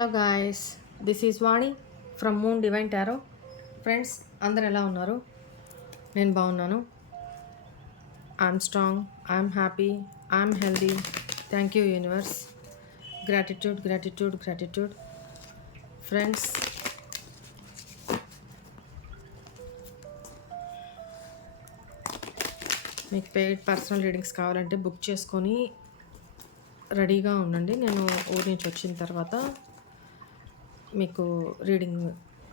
Hello guys, this is Vani from moon divine tarot. Friends అందరు ఎలా ఉన్నారు? నేను బాగున్నాను. I'm strong, I'm happy, I'm healthy. Thank you universe. Gratitude gratitude gratitude. Friends, మీకు paid personal readings కావాలంటే book చేసుకొని రెడీగా ఉండండి. నేను ఊరి నుంచి వచ్చిన తర్వాత మీకు రీడింగ్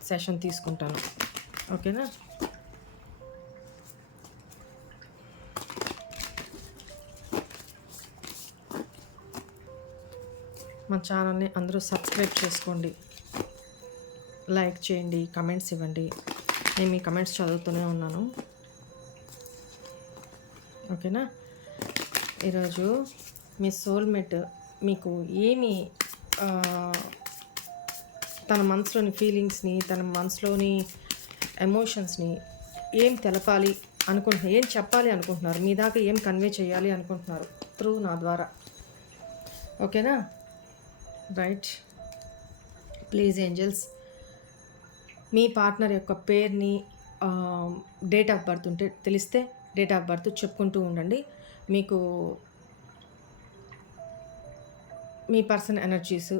సెషన్ తీసుకుంటాను. ఓకేనా? మా ఛానల్ని అందరూ సబ్స్క్రైబ్ చేసుకోండి, లైక్ చేయండి, కమెంట్స్ ఇవ్వండి. నేను మీ కమెంట్స్ చదువుతూనే ఉన్నాను. ఓకేనా? ఈరోజు మీ సోల్మేట్ మీకు ఏమి తన మనసులోని ఫీలింగ్స్ని, తన మనసులోని ఎమోషన్స్ని ఏం తెలపాలి అనుకుంటున్నారు, ఏం చెప్పాలి అనుకుంటున్నారు, మీ దాకా ఏం కన్వే చేయాలి అనుకుంటున్నారు త్రూ నా ద్వారా. ఓకేనా? Right. Please angels, me partner యొక్క పేరుని, డేట్ ఆఫ్ బర్త్ ఉంటే తెలిస్తే డేట్ ఆఫ్ బర్త్ చెప్పుకుంటూ ఉండండి. మీకు మీ పర్సన్ ఎనర్జీస్,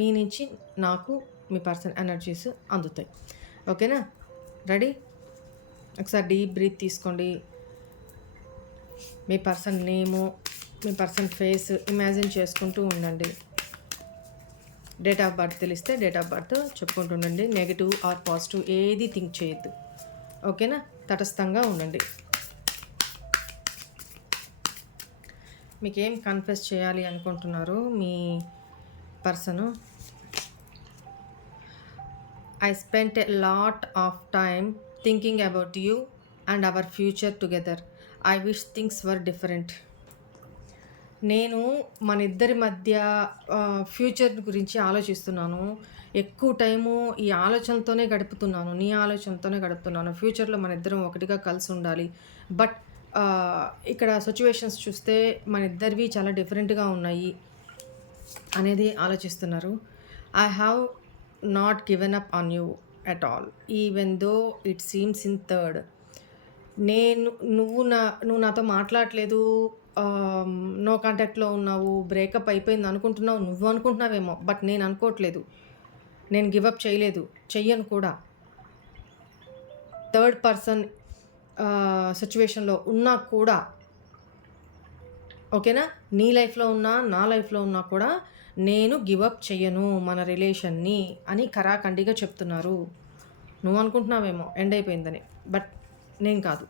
మీ నుంచి నాకు మీ పర్సన్ ఎనర్జీస్ అందుతాయి. ఓకేనా? రెడీ? ఒకసారి డీప్ బ్రీత్ తీసుకోండి. మీ పర్సన్ నేము, మీ పర్సన్ ఫేస్ ఇమాజిన్ చేసుకుంటూ ఉండండి. డేట్ ఆఫ్ బర్త్ తెలిస్తే డేట్ ఆఫ్ బర్త్ చెప్పుకుంటూ ఉండండి. నెగిటివ్ ఆర్ పాజిటివ్ ఏది థింక్ చేయొద్దు. ఓకేనా? తటస్థంగా ఉండండి. మీకు ఏం కన్ఫెస్ చేయాలి అనుకుంటున్నారు మీ person? I spent a lot of time thinking about you and our future together. I wish things were different. నేను మన ఇద్దరి మధ్య ఫ్యూచర్ గురించి ఆలోచిస్తున్నాను. ఎక్కువ టైము ఈ ఆలోచనతోనే గడుపుతున్నాను, నీ ఆలోచనతోనే గడుపుతున్నాను. ఫ్యూచర్లో మన ఇద్దరం ఒకటిగా కలిసి ఉండాలి. బట్ ఇక్కడ సిచ్యువేషన్స్ చూస్తే మన ఇద్దరివి చాలా డిఫరెంట్గా ఉన్నాయి అనేది ఆలోచిస్తున్నారు. I have not given up on you at all even though it seems in third. నువ్వు నాతో మాట్లాడలేదు, నో కాంటాక్ట్లో ఉన్నావు, బ్రేకప్ అయిపోయింది అనుకుంటున్నావు. నువ్వు అనుకుంటున్నావేమో, బట్ నేను అనుకోవట్లేదు. నేను గివప్ చేయలేదు, చెయ్యను కూడా. థర్డ్ పర్సన్ సిచ్యువేషన్లో ఉన్నా కూడా, ఓకేనా, నీ లైఫ్లో ఉన్నా నా లైఫ్లో ఉన్నా కూడా నేను గివప్ చెయ్యను మన రిలేషన్ని అని కరాఖండిగా చెప్తున్నారు. నువ్వు అనుకుంటున్నావేమో ఎండ్ అయిపోయిందని, బట్ నేను కాదు.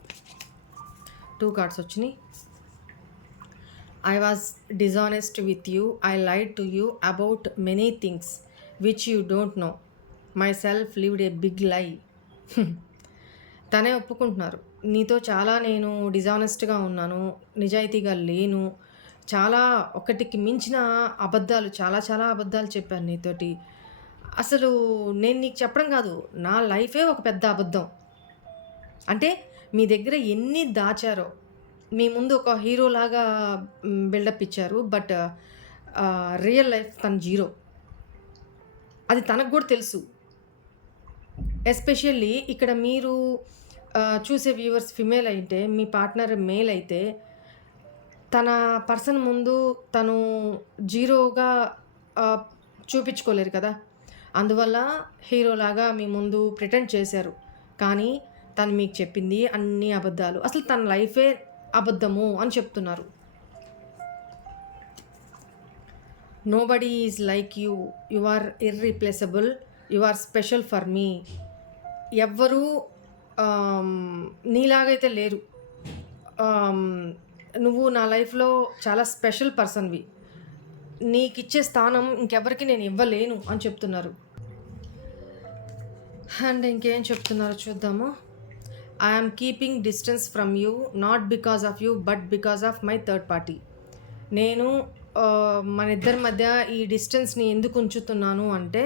2 కార్డ్స్ వచ్చినాయి. I was dishonest with you, I lied to you about many things which you don't know. Myself lived a big lie. తనే ఒప్పుకుంటున్నారు, నీతో చాలా నేను డిజానెస్ట్గా ఉన్నాను, నిజాయితీగా లేను, చాలా ఒకటికి మించిన అబద్ధాలు, చాలా చాలా అబద్ధాలు చెప్పాను నీతోటి. అసలు నేను నీకు చెప్పడం కాదు, నా లైఫే ఒక పెద్ద అబద్ధం. అంటే మీ దగ్గర ఎన్ని దాచారో, మీ ముందు ఒక హీరోలాగా బిల్డప్ ఇచ్చారు, బట్ రియల్ లైఫ్ తన జీరో. అది తనకు కూడా తెలుసు. ఎస్పెషల్లీ ఇక్కడ మీరు చూసే వ్యూవర్స్ ఫిమేల్ అయితే, మీ పార్ట్నర్ మేల్ అయితే, తన పర్సన్ ముందు తను జీరోగా చూపించుకోలేరు కదా. అందువల్ల హీరోలాగా మీ ముందు ప్రిటెండ్ చేశారు. కానీ తను మీకు చెప్పింది అన్ని అబద్ధాలు. అసలు తన లైఫే అబద్ధము అని చెప్తున్నారు. Nobody is like you, you are irreplaceable, you are special for me. ఎవ్వరూ నీలాగైతే లేరు. నువ్వు నా లైఫ్లో చాలా స్పెషల్ పర్సన్వి, నీకు ఇచ్చే స్థానం ఇంకెవరికి నేను ఇవ్వలేను అని చెప్తున్నారు. అండ్ ఇంకేం చెప్తున్నారో చూద్దాము. I'm keeping distance from you not because of you but because of my third party. నేను మన ఇద్దరి మధ్య ఈ డిస్టెన్స్ని ఎందుకు ఉంచుతున్నాను అంటే,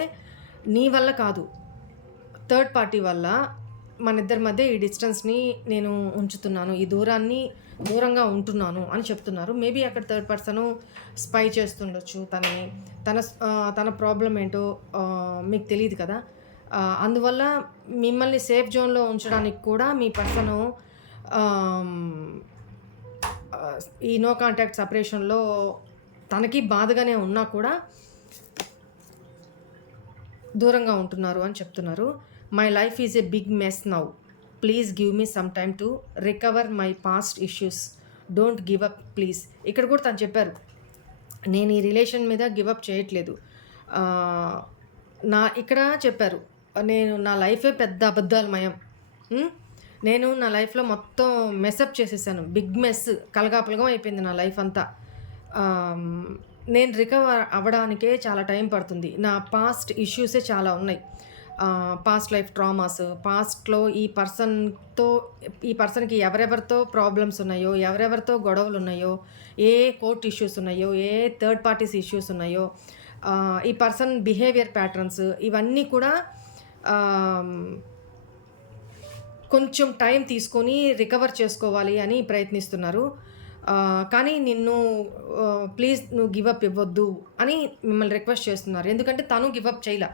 నీ వల్ల కాదు, థర్డ్ పార్టీ వల్ల మన ఇద్దరి మధ్య ఈ డిస్టెన్స్ని నేను ఉంచుతున్నాను, ఈ దూరాన్ని దూరంగా ఉంటున్నాను అని చెప్తున్నారు. మేబీ అక్కడ థర్డ్ పర్సను స్పై చేస్తుండొచ్చు తనని. తన ప్రాబ్లం ఏంటో మీకు తెలీదు కదా! అందువల్ల మిమ్మల్ని సేఫ్ జోన్‌లో ఉంచడానికి కూడా మీ పర్సను ఆహ్, ఈ నో కాంటాక్ట్ సెపరేషన్‌లో తనకి బాధగానే ఉన్నా కూడా దూరంగా ఉంటున్నారు అని చెప్తున్నారు. My life is a big mess now. Please give me some time to recover my past issues. Don't give up please. ఇక్కడ కూడా తను చెప్పారు, నేను ఈ రిలేషన్ మీద గివ్ అప్ చేయట్లేదు. ఇక్కడ చెప్పారు, నేను నా లైఫే పెద్ద అబద్ధాలమయం. నేను నా లైఫ్లో మొత్తం మెస్అప్ చేసేసాను. బిగ్ మెస్, కలగాపులగం అయిపోయింది నా లైఫ్ అంతా. నేను రికవర్ అవ్వడానికే చాలా టైం పడుతుంది. నా పాస్ట్ ఇష్యూసే చాలా ఉన్నాయి. పాస్ట్ లైఫ్ ట్రామాస్, పాస్ట్‌లో ఈ పర్సన్‌కి ఎవరెవరితో ప్రాబ్లమ్స్ ఉన్నాయో, ఎవరెవరితో గొడవలు ఉన్నాయో, ఏ కోర్ట్ ఇష్యూస్ ఉన్నాయో, ఏ థర్డ్ పార్టీస్ ఇష్యూస్ ఉన్నాయో, ఈ పర్సన్ బిహేవియర్ ప్యాటర్న్స్ ఇవన్నీ కూడా కొంచెం టైం తీసుకొని రికవర్ చేసుకోవాలి అని ప్రయత్నిస్తున్నారు. కానీ ప్లీజ్ నువ్వు గివ్ అప్ ఇవ్వద్దు అని మిమ్మల్ని రిక్వెస్ట్ చేస్తున్నారు. ఎందుకంటే తను గివ్ అప్ చేయలే.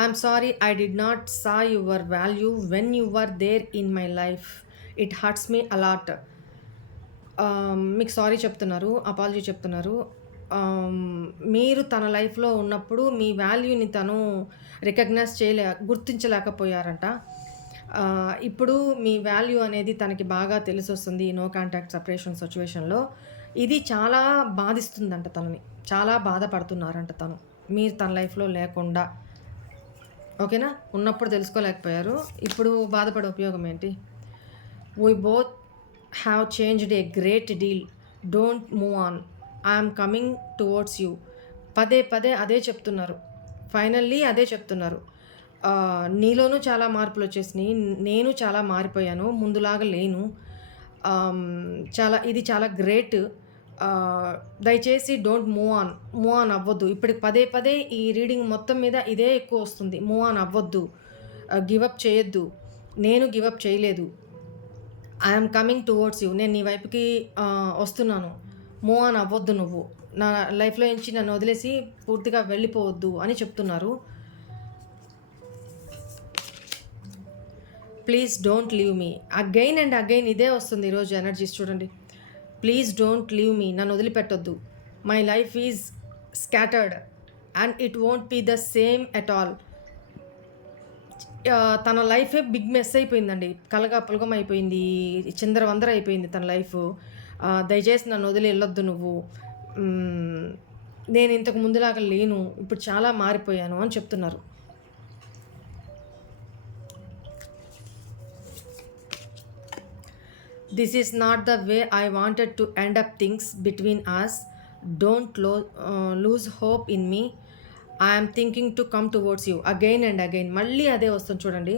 I'm sorry I did not saw your value when you were there in my life. It hurts me a lot. మీకు సారీ చెప్తున్నారు, అపాలజీ చెప్తున్నారు. మీరు తన లైఫ్లో ఉన్నప్పుడు మీ వాల్యూని తను రికగ్నైజ్ గుర్తించలేకపోయారంట. ఇప్పుడు మీ వాల్యూ అనేది తనకి బాగా తెలిసొస్తుంది ఈ నో కాంటాక్ట్ సెపరేషన్ సిచ్యువేషన్లో. ఇది చాలా బాధిస్తుందంట తనని. చాలా బాధపడుతున్నారంట తను, మీరు తన లైఫ్లో లేకుండా. ఓకేనా? ఉన్నప్పుడు తెలుసుకోలేకపోయారు, ఇప్పుడు బాధపడే ఉపయోగం ఏంటి? We both have changed a great deal. Don't move on. I'm coming towards you. పదే పదే అదే చెప్తున్నారు. ఫైనల్లీ అదే చెప్తున్నారు. నీలోనూ చాలా మార్పులు వచ్చేసినాయి, నేను చాలా మారిపోయాను, ముందులాగా లేను. ఇది చాలా గ్రేట్. దయచేసి డోంట్ మూవ్ ఆన్ అవ్వద్దు. ఇప్పటికి పదే పదే ఈ రీడింగ్ మొత్తం మీద ఇదే ఎక్కువ వస్తుంది. మూవ్ ఆన్ అవ్వద్దు, గివప్ చేయొద్దు. నేను గివప్ చేయలేదు. I'm coming towards you. నేను నీ వైపుకి వస్తున్నాను. మూవ్ ఆన్ అవ్వద్దు, నువ్వు నా లైఫ్లో నుంచి నన్ను వదిలేసి పూర్తిగా వెళ్ళిపోవద్దు అని చెప్తున్నారు. Please don't leave me. Again and again ఇదే వస్తుంది ఈరోజు ఎనర్జీస్ చూడండి. Please don't leave me. నన్ను వదిలిపెట్టొద్దు. My life is scattered and it won't be the same at all. తన లైఫే బిగ్ మెస్ అయిపోయిందండి. కలగా పులగం అయిపోయింది, చిందరవందర అయిపోయింది తన లైఫ్. దయచేసి నన్ను వదిలి వెళ్ళొద్దు నువ్వు. నేను ఇంతకు ముందులాగా లేను, ఇప్పుడు చాలా మారిపోయాను అని చెప్తున్నారు. This is not the way I wanted to end up things between us. Don't lose hope in me. I'm thinking to come towards you. Again and again మళ్ళీ అదే వస్తుంది చూడండి.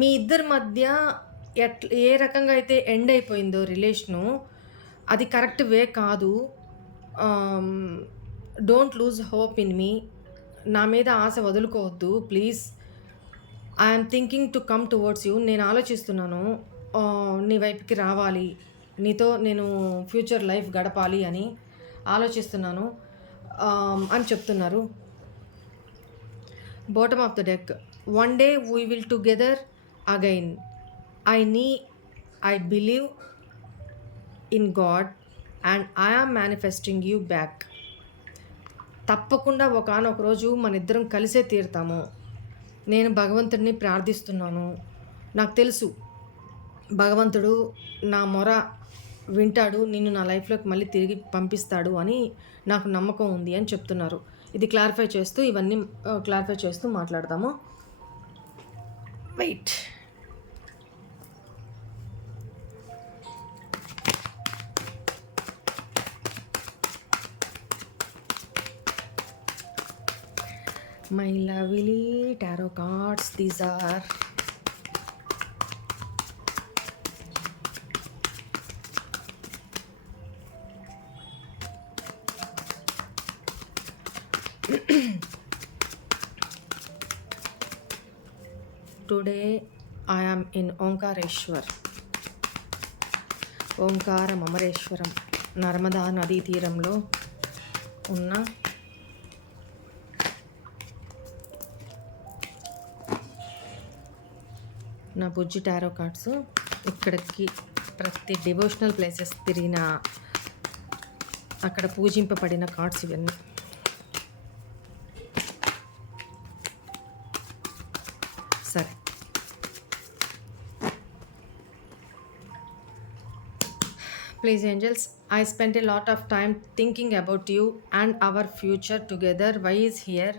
మీ ఇద్దరి మధ్య ఏ రకంగా అయితే ఎండ్ అయిపోయిందో రిలేషను, అది కరెక్ట్ వే కాదు. Don't lose hope in me. నా మీద ఆశ వదులుకోవద్దు please. I'm thinking to come towards you. నేను ఆలోచిస్తున్నాను నీ వైపుకి రావాలి, నీతో నేను ఫ్యూచర్ లైఫ్ గడపాలి అని ఆలోచిస్తున్నాను అని చెప్తున్నారు. Bottom of the deck. One day we will together again. I believe in God and I am manifesting you back. తప్పకుండా ఒకానొక రోజు మన ఇద్దరం కలిసే తీరుతాము. నేను భగవంతుడిని ప్రార్థిస్తున్నాను. నాకు తెలుసు భగవంతుడు నా మొర వింటాడు, నిన్ను నా లైఫ్లోకి మళ్ళీ తిరిగి పంపిస్తాడు అని నాకు నమ్మకం ఉంది అని చెప్తున్నారు. ఇది ఇవన్నీ క్లారిఫై చేస్తూ మాట్లాడతాము. Wait. My lovely tarot cards, these are today I am in Omkaram Amareshwaram Narmada నదీ తీరంలో ఉన్న నా బుజ్జి టారో కార్డ్స్. ఇక్కడికి ప్రతి డివోషనల్ ప్లేసెస్ తిరిగిన అక్కడ పూజింపబడిన కార్డ్స్ ఇవన్నీ. సరే, please angels, I spent a lot of time thinking about you and our future together. Why is here?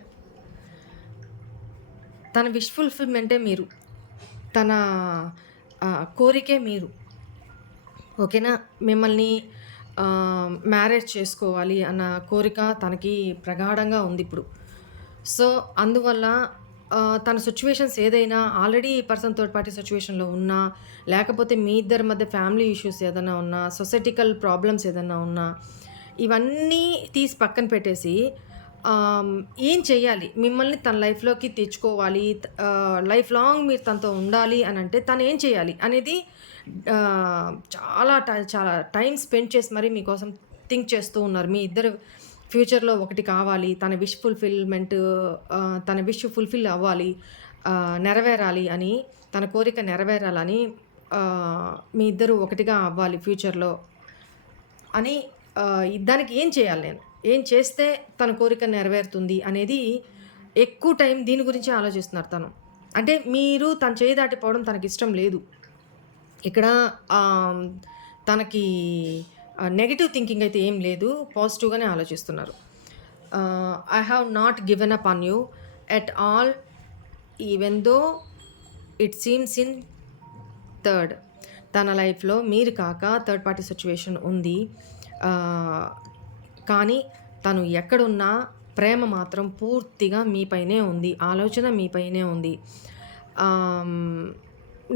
తన విష్ ఫుల్ఫిల్మెంటే మీరు, తన కోరికే మీరు. ఓకేనా? మిమ్మల్ని మ్యారేజ్ చేసుకోవాలి అన్న కోరిక తనకి ప్రగాఢంగా ఉంది ఇప్పుడు. సో అందువల్ల తన సిచ్యువేషన్స్ ఏదైనా ఆల్రెడీ ఈ పర్సన్ థర్డ్ పార్టీ సిచ్యువేషన్లో ఉన్నా, లేకపోతే మీ ఇద్దరి మధ్య ఫ్యామిలీ ఇష్యూస్ ఏదైనా ఉన్నా, సొసైటికల్ ప్రాబ్లమ్స్ ఏదైనా ఉన్నా, ఇవన్నీ తీసి పక్కన పెట్టేసి ఏం చెయ్యాలి, మిమ్మల్ని తన లైఫ్లోకి తెచ్చుకోవాలి, లైఫ్ లాంగ్ మీరు తనతో ఉండాలి అని అంటే తను ఏం చేయాలి అనేది చాలా చాలా టైం స్పెండ్ చేసి మరి మీకోసం థింక్ చేస్తూ ఉన్నారు. మీ ఇద్దరు ఫ్యూచర్లో ఒకటి కావాలి, తన విష్ ఫుల్ఫిల్మెంట్, తన విష్ ఫుల్ఫిల్ అవ్వాలి, నెరవేరాలి అని, తన కోరిక నెరవేరాలని, మీ ఇద్దరు ఒకటిగా అవ్వాలి ఫ్యూచర్లో అని, దానికి ఏం చేయాలి, నేను ఏం చేస్తే తన కోరిక నెరవేరుతుంది అనేది ఎక్కువ టైం దీని గురించి ఆలోచిస్తున్నారు తను. అంటే మీరు తన చేయి దాటిపోవడం తనకి ఇష్టం లేదు. ఇక్కడ తనకి నెగిటివ్ థింకింగ్ అయితే ఏం లేదు, పాజిటివ్గానే ఆలోచిస్తున్నారు. I have not given up on you at all even though it seems in third. తన లైఫ్లో మీరు కాక థర్డ్ పార్టీ సిచ్యువేషన్ ఉంది, కానీ తను ఎక్కడున్నా ప్రేమ మాత్రం పూర్తిగా మీపైనే ఉంది, ఆలోచన మీపైనే ఉంది.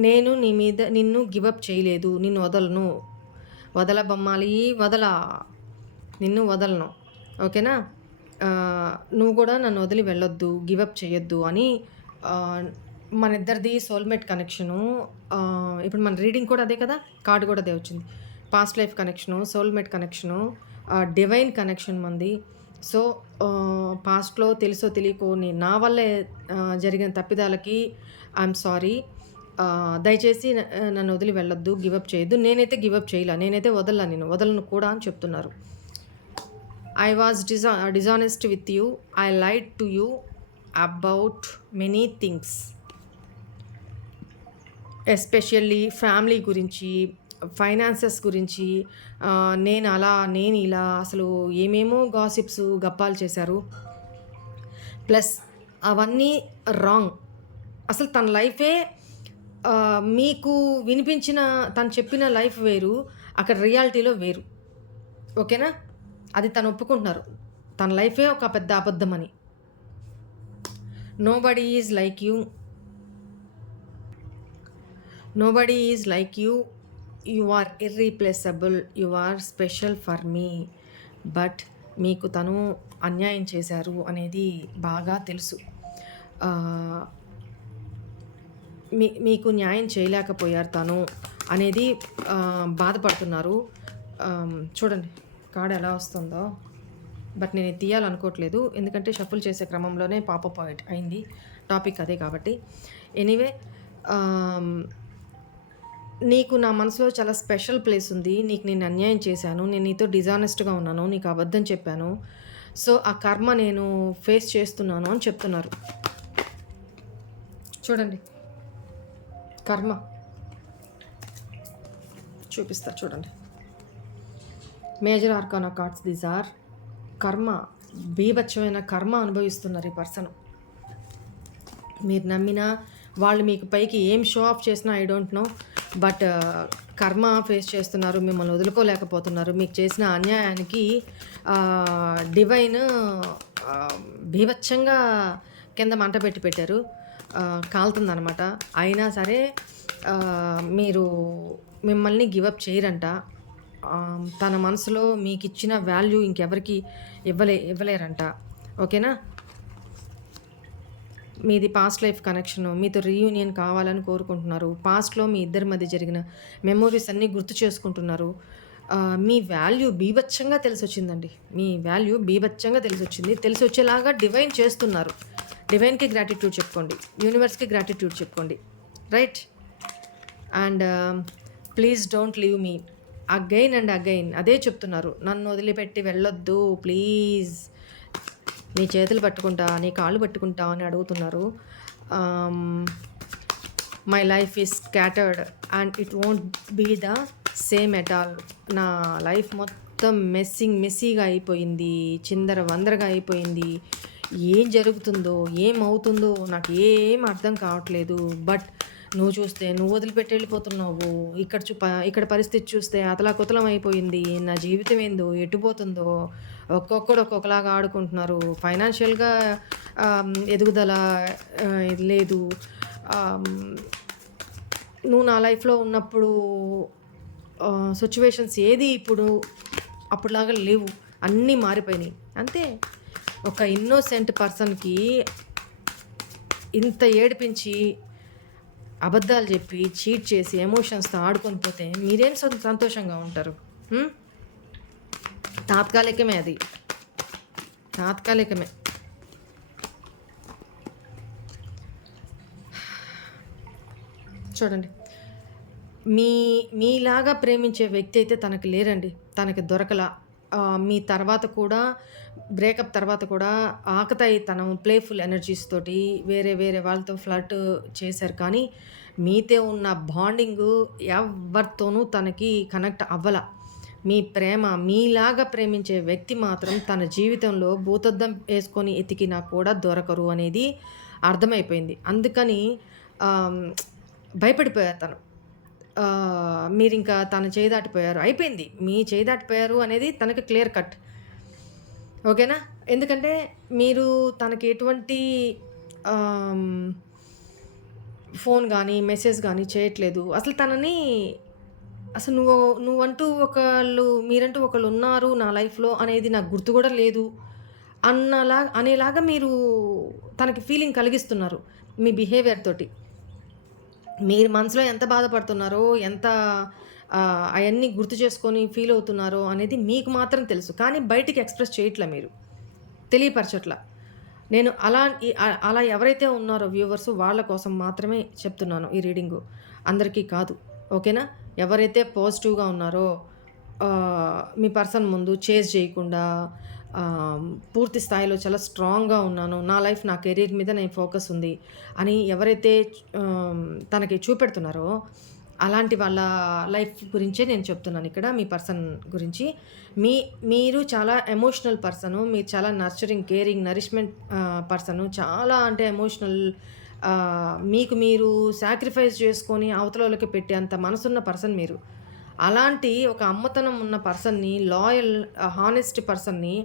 నేను నీ మీద నిన్ను గివప్ చేయలేదు, నిన్ను వదల బొమ్మాలి, నిన్ను వదలను, ఓకేనా? నువ్వు కూడా నన్ను వదిలి వెళ్ళొద్దు, గివప్ చేయొద్దు అని. మన ఇద్దరిది సోల్మేట్ కనెక్షను. ఇప్పుడు మన రీడింగ్ కూడా అదే కదా, కార్డు కూడా అదే వచ్చింది. Past life connection, soulmate connection, divine connection మంది. సో పాస్ట్లో తెలుసో తెలియకో నా వల్లే జరిగిన తప్పిదాలకి ఐఎమ్ సారీ. దయచేసి నన్ను వదిలి వెళ్ళొద్దు, గివప్ చేయొద్దు. నేనైతే గివప్ చేయలే, నేనైతే వదలను కూడా అని చెప్తున్నారు. I was dishonest with you, I lied to you about many things, especially family గురించి, ఫైనాన్సెస్ గురించి. నేను ఇలా అసలు ఏమేమో గాసిప్స్ గప్పాలు చేశారు. ప్లస్ అవన్నీ రాంగ్. అసలు తన లైఫే మీకు వినిపించిన, తను చెప్పిన లైఫ్ వేరు, అక్కడ రియాలిటీలో వేరు, ఓకేనా? అది తను ఒప్పుకుంటున్నారు, తన లైఫే ఒక పెద్ద అబద్ధమని. Nobody is like you, you are irreplaceable, you are special for me. But మీకు తను అన్యాయం చేశారు అనేది బాగా తెలుసు. మీకు న్యాయం చేయలేకపోయారు తను అనేది బాధపడుతున్నారు. చూడండి కార్డ్ ఎలా వస్తుందో, బట్ నేను ఇది తీయాలనుకోవట్లేదు, ఎందుకంటే షఫుల్ చేసే క్రమంలోనే పాపప్ అయింది, టాపిక్ అదే కాబట్టి. ఎనీవే, నీకు నా మనసులో చాలా స్పెషల్ ప్లేస్ ఉంది, నీకు నేను అన్యాయం చేశాను, నేను నీతో డిజానెస్ట్గా ఉన్నాను, నీకు అబద్ధం చెప్పాను, సో ఆ కర్మ నేను ఫేస్ చేస్తున్నాను అని చెప్తున్నారు. చూడండి కర్మ చూపిస్తా, చూడండి. Major arcana cards, these are karma. బీభత్సమైన కర్మ అనుభవిస్తున్నారు ఈ పర్సన్. మీరు నమ్మినా, వాళ్ళు మీకు పైకి ఏం షో ఆఫ్ చేసినా ఐ డోంట్ నో, బట్ కర్మ ఫేస్ చేస్తున్నారు, మిమ్మల్ని వదులుకోలేకపోతున్నారు. మీకు చేసిన అన్యాయానికి డివైన్ బీభత్సంగా కింద మంట పెట్టారు, కాలుతుందనమాట. అయినా సరే మీరు మిమ్మల్ని గివప్ చేయరంట. తన మనసులో మీకు ఇచ్చిన వాల్యూ ఇంకెవరికి ఇవ్వలేరంట, ఓకేనా? మీది పాస్ట్ లైఫ్ కనెక్షను. మీతో రీయూనియన్ కావాలని కోరుకుంటున్నారు. పాస్ట్‌లో మీ ఇద్దరి మధ్య జరిగిన మెమోరీస్ అన్నీ గుర్తు చేసుకుంటున్నారు. మీ వాల్యూ బీభత్సంగా తెలిసొచ్చిందండి. మీ వాల్యూ బీభత్సంగా తెలిసొచ్చింది. తెలిసొచ్చేలాగా డివైన్ చేస్తున్నారు. డివైన్‌కి గ్రాటిట్యూడ్ చెప్పుకోండి. యూనివర్స్‌కి గ్రాటిట్యూడ్ చెప్పుకోండి. Right? And please don't leave me. Again and again అదే చెప్తున్నారు. నన్ను వదిలిపెట్టి వెళ్ళొద్దు ప్లీజ్. నీ చేతులు పట్టుకుంటా, నీ కాళ్ళు పట్టుకుంటా అని అడుగుతున్నారు. My life is scattered and it won't be the same at all. నా లైఫ్ మొత్తం మెస్సీగా అయిపోయింది, చిందర వందరగా అయిపోయింది. ఏం జరుగుతుందో ఏమవుతుందో నాకు ఏం అర్థం కావట్లేదు. బట్ నువ్వు చూస్తే నువ్వు వదిలిపెట్టి వెళ్ళిపోతున్నావు. ఇక్కడ పరిస్థితి చూస్తే అతలాకుతలం అయిపోయింది. నా జీవితం ఏందో ఎటుపోతుందో. ఒక్కొక్కడు ఒక్కొక్కలాగా ఆడుకుంటున్నారు. ఫైనాన్షియల్‌గా ఎదుగుదల లేదు. ఆహ్, నువ్వు నా లైఫ్‌లో ఉన్నప్పుడు సిట్యుయేషన్స్ ఏది ఇప్పుడు అప్పటిలాగా లేవు. అన్నీ మారిపోయినాయి. అంతే. ఒక ఇన్నోసెంట్ పర్సన్‌కి ఇంత ఏడిపించి, అబద్ధాలు చెప్పి, చీట్ చేసి, ఎమోషన్స్‌తో ఆడుకొని పోతే మీరేం సంతోషంగా ఉంటారు? తాత్కాలికమే అది. తాత్కాలికమే. చూడండి. మీలాగా ప్రేమించే వ్యక్తి అయితే తనకి లేరండి. తనకి దొరకలా. మీ తర్వాత కూడా బ్రేకప్ తర్వాత కూడా ఆకతాయితనం, ప్లేఫుల్ ఎనర్జీస్ తోటి వేరే వేరే వాళ్ళతో ఫ్లర్ట్ చేశారు. కానీ మీతో ఉన్న బాండింగు ఎవ్వరితోనూ తనకి కనెక్ట్ అవ్వల. మీ ప్రేమ మీలాగా ప్రేమించే వ్యక్తి మాత్రం తన జీవితంలో భూతద్దం వేసుకొని ఎతికినా కూడా దొరకరు అనేది అర్థమైపోయింది. అందుకని భయపడిపోయారు తను. మీరింకా తన చేయి దాటిపోయారు. అయిపోయింది. మీ చేయి దాటిపోయారు అనేది తనకి క్లియర్ కట్. ఓకేనా? ఎందుకంటే మీరు తనకి ఎటువంటి ఫోన్ గానీ, మెసేజ్ గానీ చేయట్లేదు. అసలు తనని అసలు మీరంటూ ఒకళ్ళున్నారు నా లైఫ్‌లో అనేది నాకు గుర్తు గూడా లేదు అనేలాగా మీరు తనకి ఫీలింగ్ కలిగిస్తున్నారు మీ బిహేవియర్ తోటి. మీరు మనసులో ఎంత బాధపడుతున్నారో, ఎంత అయన్నీ గుర్తు చేసుకొని ఫీల్ అవుతున్నారో అనేది మీకు మాత్రం తెలుసు. కానీ బయటికి ఎక్స్‌ప్రెస్ చేయట్లా మీరు. తెలియపరచట్లా. నేను అలా ఎవరైతే ఉన్నారో వ్యూవర్స్ వాళ్ళ కోసం మాత్రమే చెప్తున్నాను ఈ రీడింగు. అందరికీ కాదు. ఓకేనా? ఎవరైతే పాజిటివ్‌గా ఉన్నారో మీ పర్సన్ ముందు చేజ్ చేయకుండా పూర్తి స్థాయిలో చాలా స్ట్రాంగ్‌గా ఉన్నాను. నా లైఫ్, నా కెరీర్ మీద నేను ఫోకస్ ఉంది అని ఎవరైతే తనకి చూపెడుతున్నారో అలాంటి వాళ్ళ లైఫ్ గురించే నేను చెప్తున్నాను ఇక్కడ మీ పర్సన్ గురించి. మీరు చాలా ఎమోషనల్ పర్సను. మీరు చాలా నర్చరింగ్, కేరింగ్, నరిష్మెంట్ పర్సను. చాలా అంటే ఎమోషనల్, మీకు మీరు సాక్రిఫైస్ చేసుకొని అవతలోళ్ళకి పెట్టేంత మనసున్న పర్సన్ మీరు. అలాంటి ఒక అమ్మతనం ఉన్న పర్సన్‌ని, లాయల్, హానెస్ట్ పర్సన్‌ని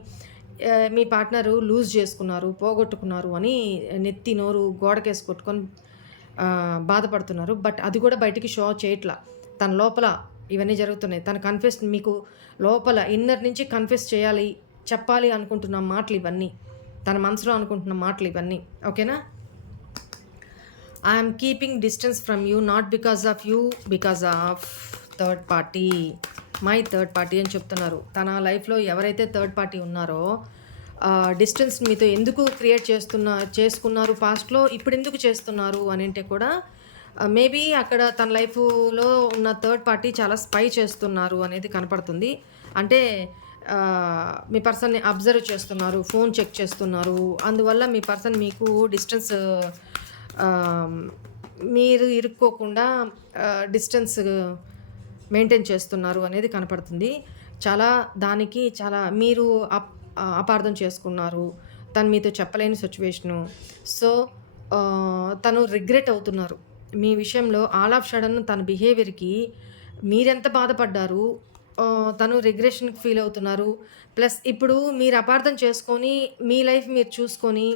మీ పార్ట్నరు లూజ్ చేసుకున్నారు, పోగొట్టుకున్నారు అని నెత్తి, నోరు గోడకేసి కొట్టుకొని బాధపడుతున్నారు. బట్ అది కూడా బయటికి షో చేయట్లా. తన లోపల ఇవన్నీ జరుగుతున్నాయి. తను మీకు లోపల ఇన్నర్ నుంచి కన్ఫెస్ చేయాలి, చెప్పాలి అనుకుంటున్న మాటలు ఇవన్నీ. తన మనసులో అనుకుంటున్న మాటలు ఇవన్నీ. ఓకేనా? I am keeping distance from you not because of you, because of third party. My third party అని చెప్తున్నారు. తన లైఫ్‌లో ఎవరైతే థర్డ్ పార్టీ ఉన్నారో డిస్టెన్స్ మీతో ఎందుకు క్రియేట్ చేసుకున్నారు పాస్ట్‌లో, ఇప్పుడు ఎందుకు చేస్తున్నారు అనంటే కూడా మేబీ అక్కడ తన లైఫ్‌లో ఉన్న థర్డ్ పార్టీ చాలా స్పై చేస్తున్నారు అనేది కనపడుతుంది. అంటే మీ పర్సన్‌ని అబ్జర్వ్ చేస్తున్నారు, ఫోన్ చెక్ చేస్తున్నారు. అందువల్ల మీ పర్సన్ మీకు డిస్టెన్స్, మీరు ఇరుక్కోకుండా డిస్టెన్స్ మెయింటైన్ చేస్తున్నారు అనేది కనపడుతుంది. దానికి మీరు అపార్థం చేసుకున్నారు. తను మీతో చెప్పలేని సిట్యుయేషను. సో, తను రిగ్రెట్ అవుతున్నారు. మీ విషయంలో ఆల్ ఆఫ్ సడన్ తన బిహేవియర్‌కి మీరెంత బాధపడ్డారు, తను రిగ్రెషన్‌కి ఫీల్ అవుతున్నారు. ప్లస్ ఇప్పుడు మీరు అపార్థం చేసుకొని, మీ లైఫ్ మీరు చూసుకొని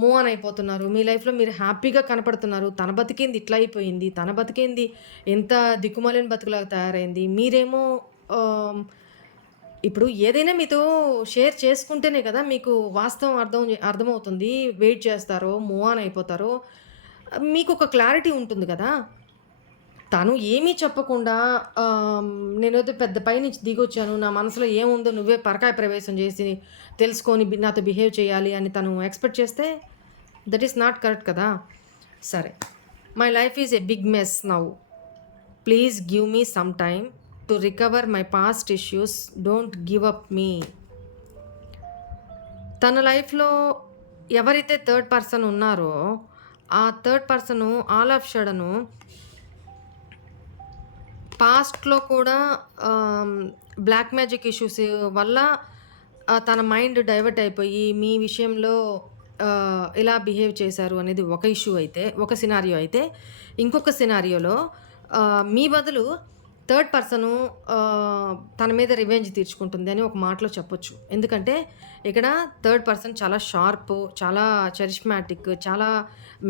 మూవ్ ఆన్ అయిపోతున్నారు. మీ లైఫ్‌లో మీరు హ్యాపీగా కనపడుతున్నారు. తన బతికేంది ఇట్లా అయిపోయింది, తన బతికేంది ఎంత దిక్కుమాలిన బతుకులాగా తయారైంది. మీరేమో ఇప్పుడు ఏదైనా మీతో షేర్ చేసుకుంటేనే కదా మీకు వాస్తవం అర్థమవుతుంది. వెయిట్ చేస్తారో, మూవ్ ఆన్ అయిపోతారో, మీకొక క్లారిటీ ఉంటుంది గదా! తను ఏమీ చెప్పకుండా నేనేదో పెద్ద పైనుంచి దిగొచ్చాను. నా మనసులో ఏముందో నువ్వే పరకాయ ప్రవేశం చేసి తెలుసుకొని నాతో బిహేవ్ చేయాలి అని తను ఎక్స్‌పెక్ట్ చేస్తే దట్ ఈస్ నాట్ కరెక్ట్ కదా! సరే. My life is a big mess now. Please give me some time to recover my past issues. Don't give up me. తన లైఫ్‌లో ఎవరైతే థర్డ్ పర్సన్ ఉన్నారో, ఆ థర్డ్ పర్సను ఆల్ ఆఫ్ షడను పాస్ట్‌లో కూడా బ్లాక్ మ్యాజిక్ ఇష్యూస్ వల్ల తన మైండ్ డైవర్ట్ అయిపోయి మీ విషయంలో ఇలా బిహేవ్ చేశారు అనేది ఒక ఇష్యూ అయితే, ఒక సినారియో అయితే, ఇంకొక సినారియోలో మీ బదులు థర్డ్ పర్సను తన మీద రివెంజ్ తీర్చుకుంటుంది అని ఒక మాటలో చెప్పొచ్చు. ఎందుకంటే ఇక్కడ థర్డ్ పర్సన్ చాలా షార్ప్, చాలా చరిష్మాటిక్, చాలా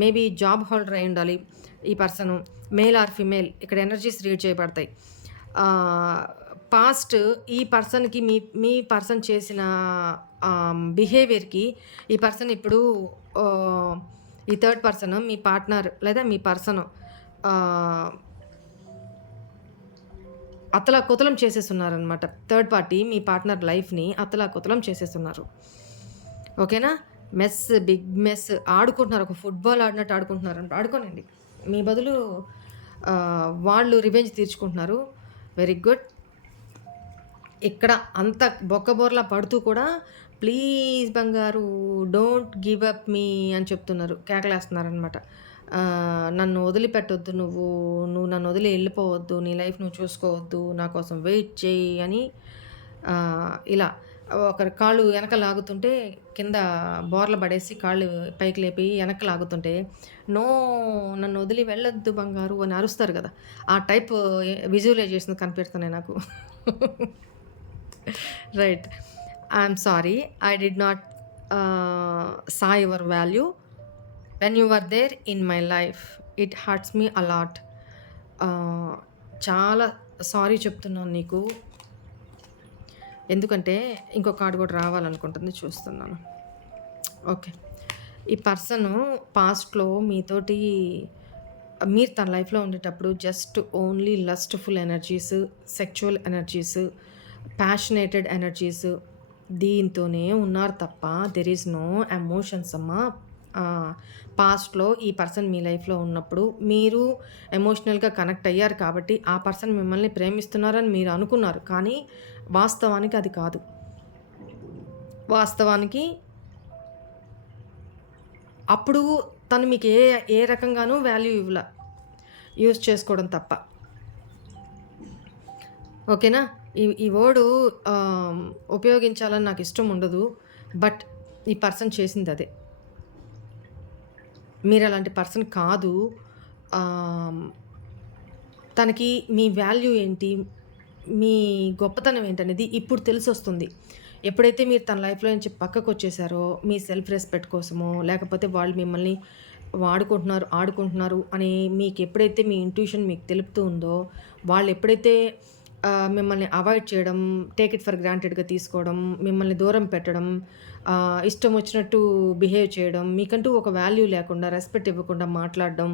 మేబీ జాబ్ హోల్డర్ అయి ఉండాలి ఈ పర్సను. మేల్ ఆర్ ఫిమేల్ ఇక్కడ ఎనర్జీస్ రీడ్ చేయబడతాయి. పాస్ట్ ఈ పర్సన్‌కి మీ పర్సన్ చేసిన బిహేవియర్‌కి ఈ పర్సన్ ఇప్పుడు ఆహ్, ఈ థర్డ్ పర్సన్ మీ పార్ట్నర్ లేదా మీ పర్సన్ ఆహ్, అతలాకుతలం చేసేస్తున్నారనమాట. థర్డ్ పార్టీ మీ పార్ట్నర్ లైఫ్‌ని అతలాకుతలం చేసేస్తున్నారు. ఓకేనా? మెస్, బిగ్ మెస్ ఆడుకుంటున్నారు. ఒక ఫుట్‌బాల్ ఆడినట్టు ఆడుకుంటున్నారంట. ఆడుకోనండి. మీ బదులు వాళ్ళు రివెంజ్ తీర్చుకుంటున్నారు. Very good. ఇక్కడ అంత బొక్కబోర్లా పడుతూ కూడా ప్లీజ్ బంగారు డోంట్ గివ్ అప్ మీ అని చెప్తున్నారు. కేకలేస్తున్నారనమాట. నన్ను వదిలిపెట్టొద్దు నువ్వు నన్ను వదిలి వెళ్ళిపోవద్దు. నీ లైఫ్ నువ్వు చూసుకోవద్దు. నా కోసం వెయిట్ చెయ్యి అని ఇలా ఒకరి కాళ్ళు వెనక లాగుతుంటే కింద బోర్ల పడేసి కాళ్ళు పైకి లేపి వెనక్కి లాగుతుంటే నో నన్ను వదిలి వెళ్ళొద్దు బంగారు అని అరుస్తారు కదా! ఆ టైప్ విజువలైజేషన్ కనిపెడుతున్నాయి నాకు. Right. I'm sorry I did not saw your value when you are there in my life. It hurts me a lot. చాలా సారీ చెప్తున్నాను నీకు. ఎందుకంటే ఇంకో కార్డ్ కూడా రావాలనుకుంటుంది, చూస్తున్నాను. ఓకే. ఈ పర్సను పాస్ట్‌లో మీతోటి మీరు తన లైఫ్‌లో ఉండేటప్పుడు just only lustful energies, sexual energies, passionated energies దీంతోనే ఉన్నారు తప్ప దెర్ ఈజ్ నో ఎమోషన్స్ అమ్మా. పాస్ట్‌లో ఈ పర్సన్ మీ లైఫ్‌లో ఉన్నప్పుడు మీరు ఎమోషనల్‌గా కనెక్ట్ అయ్యారు కాబట్టి ఆ పర్సన్ మిమ్మల్ని ప్రేమిస్తున్నారని మీరు అనుకున్నారు. కానీ వాస్తవానికి అది కాదు. వాస్తవానికి అప్పుడు తను మీకు ఏ రకంగానూ వాల్యూ ఇవ్వల. యూజ్ చేసుకోవడం తప్ప. ఓకేనా? ఈ వర్డు ఉపయోగించాలని నాకు ఇష్టం ఉండదు. బట్ ఈ పర్సన్ చేసింది అదే. మీరు అలాంటి పర్సన్ కాదు. తనకి మీ వాల్యూ ఏంటి, మీ గొప్పతనం ఏంటనేది ఇప్పుడు తెలిసొస్తుంది. ఎప్పుడైతే మీరు తన లైఫ్‌లో నుంచి పక్కకొచ్చేసారో, మీ సెల్ఫ్ రెస్పెక్ట్ కోసమో, లేకపోతే వాళ్ళు మిమ్మల్ని వాడుకుంటున్నారు, ఆడుకుంటున్నారు అని మీకెప్పుడైతే మీ ఇంట్యూషన్ మీకు తెలుపుతూ ఉందో, వాళ్ళెప్పుడైతే మిమ్మల్ని అవాయిడ్ చేయడం, టేక్ ఇట్ ఫర్ గ్రాంటెడ్‌గా తీసుకోవడం, మిమ్మల్ని దూరం పెట్టడం, ఇష్టం వచ్చినట్టు బిహేవ్ చేయడం, మీకంటూ ఒక వాల్యూ లేకుండా, రెస్పెక్ట్ ఇవ్వకుండా మాట్లాడడం,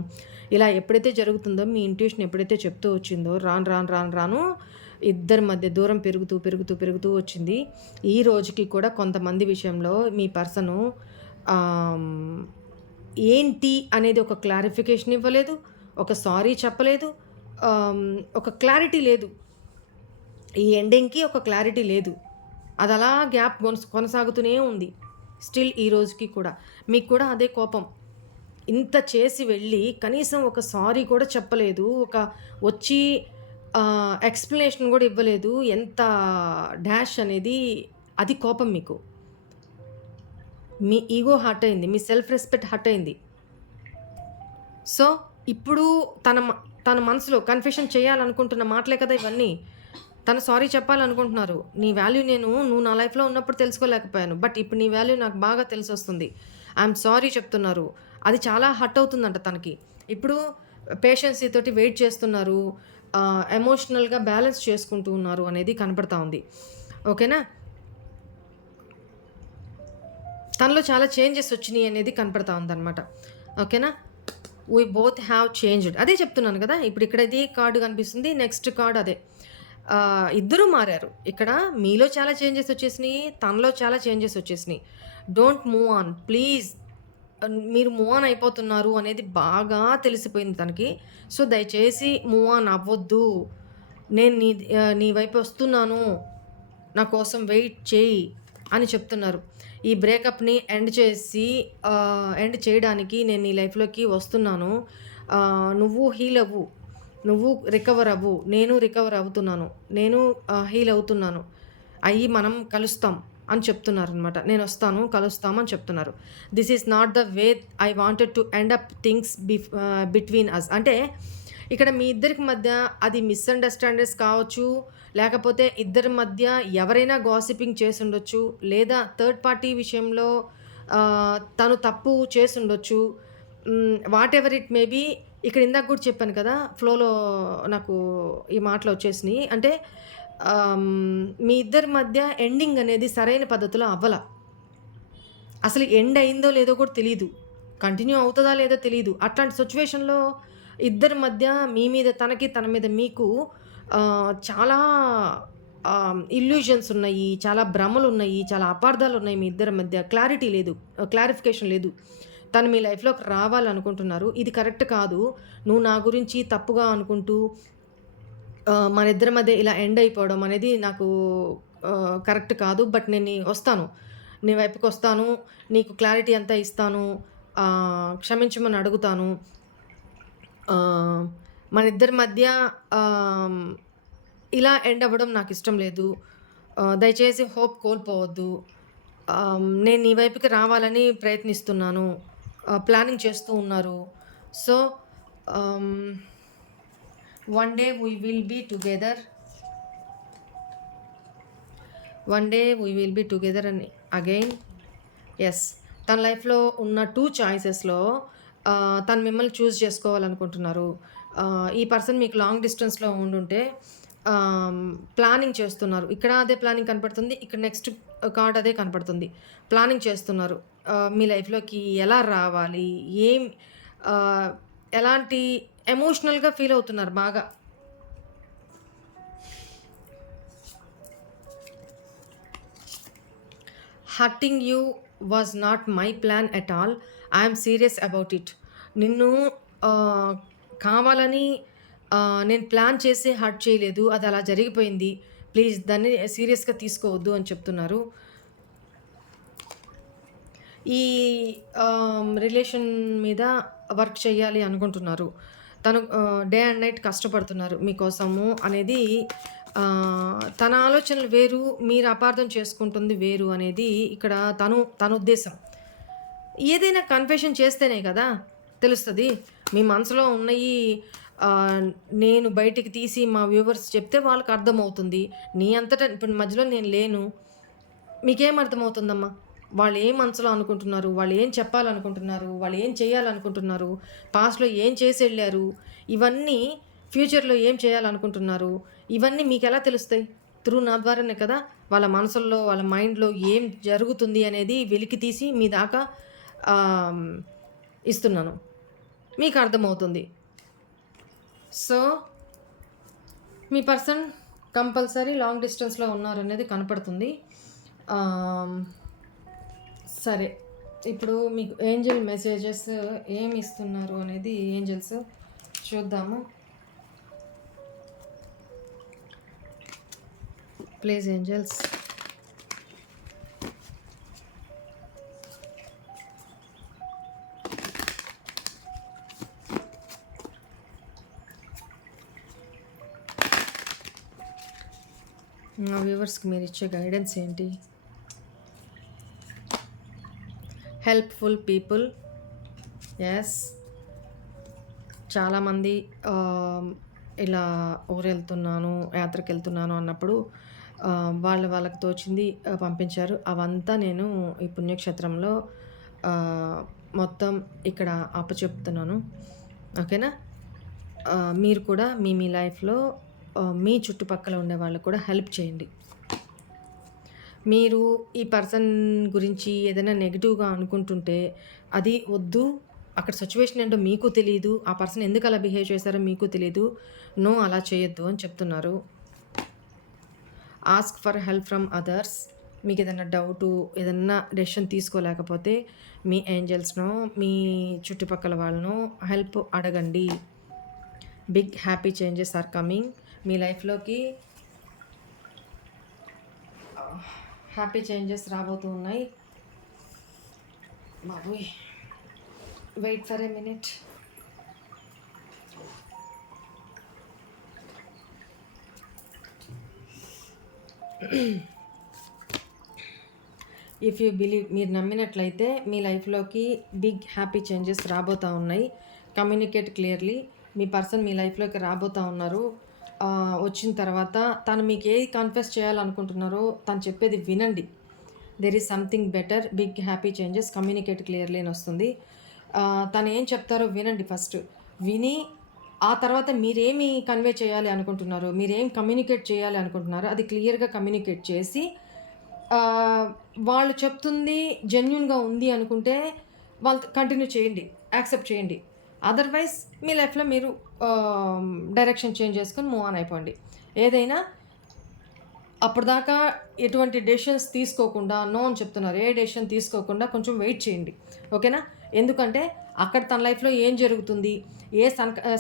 ఇలా ఎప్పుడైతే జరుగుతుందో, మీ ఇంట్యూషన్ ఎప్పుడైతే చెప్తూ వచ్చిందో, రాను ఇద్దరి మధ్య దూరం పెరుగుతూ వచ్చింది. ఈ రోజుకి కూడా కొంతమంది విషయంలో మీ పర్సను ఏంటి అనేది ఒక క్లారిఫికేషన్ ఇవ్వలేదు, ఒక సారీ చెప్పలేదు, ఒక క్లారిటీ లేదు. ఈ ఎండింగ్‌కి ఒక క్లారిటీ లేదు. అది అలా గ్యాప్ కొనసాగుతూనే ఉంది. స్టిల్ ఈ రోజుకి కూడా. మీకు కూడా అదే కోపం. ఇంత చేసి వెళ్ళి కనీసం ఒక సారీ కూడా చెప్పలేదు. వచ్చి ఎక్స్‌ప్లనేషన్ కూడా ఇవ్వలేదు. ఎంత డాష్ అనేది అది కోపం మీకు. మీ ఈగో హర్ట్ అయింది. మీ సెల్ఫ్ రెస్పెక్ట్ హర్ట్ అయింది. సో, ఇప్పుడు తన మనసులో కన్ఫెషన్ చేయాలనుకుంటున్న మాటలే కదా ఇవన్నీ. తను సారీ చెప్పాలనుకుంటున్నారు. నీ వాల్యూ నువ్వు నా లైఫ్‌లో ఉన్నప్పుడు తెలుసుకోలేకపోయాను. బట్ ఇప్పుడు నీ వాల్యూ నాకు బాగా తెలిసొస్తుంది. ఐయామ్ సారీ చెప్తున్నారు. అది చాలా హర్ట్ అవుతుందంట తనకి. ఇప్పుడు పేషెన్సీ తోటి వెయిట్ చేస్తున్నారు. ఎమోషనల్‌గా బ్యాలెన్స్ చేసుకుంటూ ఉన్నారు అనేది కనపడతా ఉంది. ఓకేనా? తనలో చాలా చేంజెస్ వచ్చినాయి అనేది కనపడతా ఉందనమాట. ఓకేనా? We both have changed. అదే చెప్తున్నాను కదా! ఇప్పుడు ఇక్కడ ఇది కార్డ్ కనిపిస్తుంది. నెక్స్ట్ కార్డ్ అదే. ఇద్దరూ మారారు. ఇక్కడ మీలో చాలా చేంజెస్ వచ్చేసినాయి. తనలో చాలా చేంజెస్ వచ్చేసినాయి. Don't move on please. మీరు మూవ్ ఆన్ అయిపోతున్నారు అనేది బాగా తెలిసిపోయింది తనకి. సో, దయచేసి మూవ్ ఆన్ అవ్వొద్దు. నేను నీ వైపు వస్తున్నాను. నా కోసం వెయిట్ చెయ్యి అని చెప్తున్నారు. ఈ బ్రేకప్‌ని ఎండ్ చేయడానికి నేను నీ లైఫ్‌లోకి వస్తున్నాను. నువ్వు హీల్ అవ్వు. నువ్వు రికవర్ అవ్వు. నేను రికవర్ అవుతున్నాను. నేను హీల్ అవుతున్నాను. మనం కలుస్తాం అని చెప్తున్నారనమాట. నేనొస్తాను, కలుస్తాం అని చెప్తున్నారు. This is not the way I wanted to end up things between us. అంటే ఇక్కడ మీ ఇద్దరికి మధ్య అది మిస్‌అండర్‌స్టాండింగ్స్ కావచ్చు, లేకపోతే ఇద్దరి మధ్య ఎవరైనా గాసిపింగ్ చేసుండొచ్చు, లేదా థర్డ్ పార్టీ విషయంలో తను తప్పు చేసుండొచ్చు. Whatever it may be. ఇక్కడ ఇందాక కూడా చెప్పాను కదా! ఫ్లోలో నాకు ఈ మాటలొచ్చేసినియి. అంటే మీ ఇద్దరి మధ్య ఎండింగ్ అనేది సరైన పద్ధతిలో అవ్వల. అసలు ఎండ్ అయిందో లేదో కూడా తెలీదు. కంటిన్యూ అవుతదా లేదో తెలీదు. అట్లాంటి సిట్యుయేషన్‌లో ఇద్దరి మధ్య మీ మీద తనకి, తన మీద మీకు చాలా ఇల్యూజన్స్ ఉన్నాయి. చాలా భ్రమలున్నాయి. చాలా అపార్థాలున్నాయి మీ ఇద్దరి మధ్య. క్లారిటీ లేదు. క్లారిఫికేషన్ లేదు. తను మీ లైఫ్‌లోకి రావాలనుకుంటున్నారు. ఇది కరెక్ట్ కాదు. నువ్వు నా గురించి తప్పుగా అనుకుంటూ మనిద్దరి మధ్య ఇలా ఎండ్ అయిపోవడం అనేది నాకు కరెక్ట్ కాదు. బట్ నేను వస్తాను. నీ వైపుకొస్తాను. నీకు క్లారిటీ అంతా ఇస్తాను. క్షమించమని అడుగుతాను. మనిద్దరి మధ్య ఇలా ఎండ్ అవ్వడం నాకిష్టం లేదు. దయచేసి హోప్ కోల్పోవద్దు. నేను నీ వైపుకి రావాలని ప్రయత్నిస్తున్నాను. ప్లానింగ్ చేస్తూ ఉన్నారు. So, one day we will be together. One day we will be together అని అగైన్. యెస్. తన లైఫ్‌లో ఉన్న 2 చాయిసెస్‌లో తను మిమ్మల్ని చూజ్ చేసుకోవాలనుకుంటున్నారు. ఈ పర్సన్ మీకు లాంగ్ డిస్టెన్స్‌లో ఉండుంటే ప్లానింగ్ చేస్తున్నారు. ఇక్కడ అదే ప్లానింగ్ కనపడుతుంది. ఇక్కడ నెక్స్ట్ కార్డ్ అదే కనపడుతుంది. ప్లానింగ్ చేస్తున్నారు. మీ లైఫ్‌లోకి ఎలా రావాలి? ఎలాంటి ఎమోషనల్‌గా ఫీల్ అవుతున్నారు బాగా. Hurting you was not my plan at all. I'm serious about it. నిన్ను కావాలని నేను ప్లాన్ చేసి హర్ట్ చేయలేదు. అది అలా జరిగిపోయింది. ప్లీజ్ దాన్ని సీరియస్‌గా తీసుకోవద్దు అని చెప్తున్నారు. ఈ రిలేషన్ మీద వర్క్ చేయాలి అనుకుంటున్నారు. తను డే అండ్ నైట్ కష్టపడుతున్నారు మీకోసము అనేది తన ఆలోచనలు వేరు, మీరు అపార్థం చేసుకుంటుంది వేరు అనేది ఇక్కడ తన ఉద్దేశం. ఏదైనా కన్ఫెషన్ చేస్తేనే కదా తెలుస్తది. మీ మనసులో ఉన్నయి నేను బయటికి తీసి మా వ్యూవర్స్ చెప్తే వాళ్ళకి అర్థమవుతుంది. నీ అంతటా ఇప్పుడు మధ్యలో నేను లేను. మీకేం అర్థమవుతుందమ్మా? వాళ్ళు ఏం మనసులో అనుకుంటున్నారు? వాళ్ళు ఏం చెప్పాలనుకుంటున్నారు? వాళ్ళు ఏం చేయాలనుకుంటున్నారు? పాస్ట్‌లో ఏం చేసెళ్ళారు? ఇవన్నీ ఫ్యూచర్‌లో ఏం చేయాలనుకుంటున్నారు? ఇవన్నీ మీకెలా తెలుస్తాయి? త్రూ నా ద్వారానే కదా! వాళ్ళ మనసుల్లో, వాళ్ళ మైండ్‌లో ఏం జరుగుతుంది అనేది వెలికి తీసి మీ దాకా ఇస్తున్నాను. మీకు అర్థమవుతుంది. సో, మీ పర్సన్ కంపల్సరీ లాంగ్ డిస్టెన్స్‌లో ఉన్నారనేది కనపడుతుంది. సరే. ఇప్పుడు మీకు ఏంజెల్ మెసేజెస్ ఏమి ఇస్తున్నారు అనేది ఏంజెల్స్ చూద్దాము. Please angels. నా వ్యూవర్స్కి మీరు ఇచ్చే గైడెన్స్ ఏంటి? Helpful people. ఎస్. చాలామంది ఇలా ఊరెళ్తున్నాను, యాత్రకెళ్తున్నాను అన్నప్పుడు వాళ్ళకి తోచింది పంపించారు. అవంతా నేను ఈ పుణ్యక్షేత్రంలో మొత్తం ఇక్కడ అప్పచెప్తున్నాను. ఓకేనా? మీరు కూడా మీ లైఫ్‌లో మీ చుట్టుపక్కల ఉండే వాళ్ళకి కూడా హెల్ప్ చేయండి. మీరు ఈ పర్సన్ గురించి ఏదైనా నెగిటివ్‌గా అనుకుంటుంటే అది వద్దు. అక్కడ సిట్యుయేషన్ ఏంటో మీకు తెలీదు. ఆ పర్సన్ ఎందుకు అలా బిహేవ్ చేశారో మీకు తెలీదు. నో అలా చేయొద్దు అని చెప్తున్నారు. Ask for help from others. మీకు ఏదైనా డౌటు, ఏదన్నా డెసిషన్ తీసుకోలేకపోతే మీ ఏంజెల్స్‌నో, మీ చుట్టుపక్కల వాళ్ళనో హెల్ప్ అడగండి. Big happy changes are coming. మీ లైఫ్‌లోకి హ్యాపీ చేంజెస్ రాబోతూ ఉన్నాయి. బాబోయ్! Wait for a minute. If you believe, మీరు నమ్మినట్లయితే మీ లైఫ్లోకి బిగ్ హ్యాపీ చేంజెస్ రాబోతూ ఉన్నాయి. Communicate clearly. మీ పర్సన్ మీ లైఫ్లోకి రాబోతూ ఉన్నారు. వచ్చిన తర్వాత తను మీకు ఏది కన్ఫెస్ చేయాలనుకుంటున్నారో తను చెప్పేది వినండి. There is something better, big happy changes, communicate clearly అని వస్తుంది. తను ఏం చెప్తారో వినండి ఫస్ట్. విని ఆ తర్వాత మీరేమి కన్వే చేయాలి అనుకుంటున్నారో, మీరేం కమ్యూనికేట్ చేయాలి అనుకుంటున్నారో అది క్లియర్‌గా కమ్యూనికేట్ చేసి వాళ్ళు చెప్తుంది జెన్యూన్‌గా ఉంది అనుకుంటే వాళ్ళతో కంటిన్యూ చేయండి. యాక్సెప్ట్ చేయండి. అదర్‌వైజ్ మీ లైఫ్‌లో మీరు డైరెక్షన్ చేంజ్ చేసుకొని మూవ్ ఆన్ అయిపోండి. ఏదైనా అప్పటిదాకా ఎటువంటి డెసిషన్స్ తీసుకోకుండా నో అని చెప్తున్నారు. ఏ డెసిషన్ తీసుకోకుండా కొంచెం వెయిట్ చేయండి. ఓకేనా? ఎందుకంటే అక్కడ తన లైఫ్‌లో ఏం జరుగుతుంది? ఏ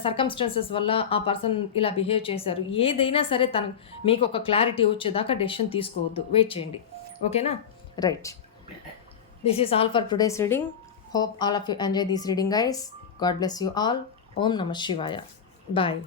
సర్కమ్‌స్టాన్సెస్ వల్ల ఆ పర్సన్ ఇలా బిహేవ్ చేశారు? ఏదైనా సరే మీకు ఒక క్లారిటీ వచ్చేదాకా డెసిషన్ తీసుకోవద్దు. వెయిట్ చేయండి. ఓకేనా? Right. This is all for today's reading. Hope all of you enjoy this reading, guys. God bless you all. Om Namah Shivaya. Bye.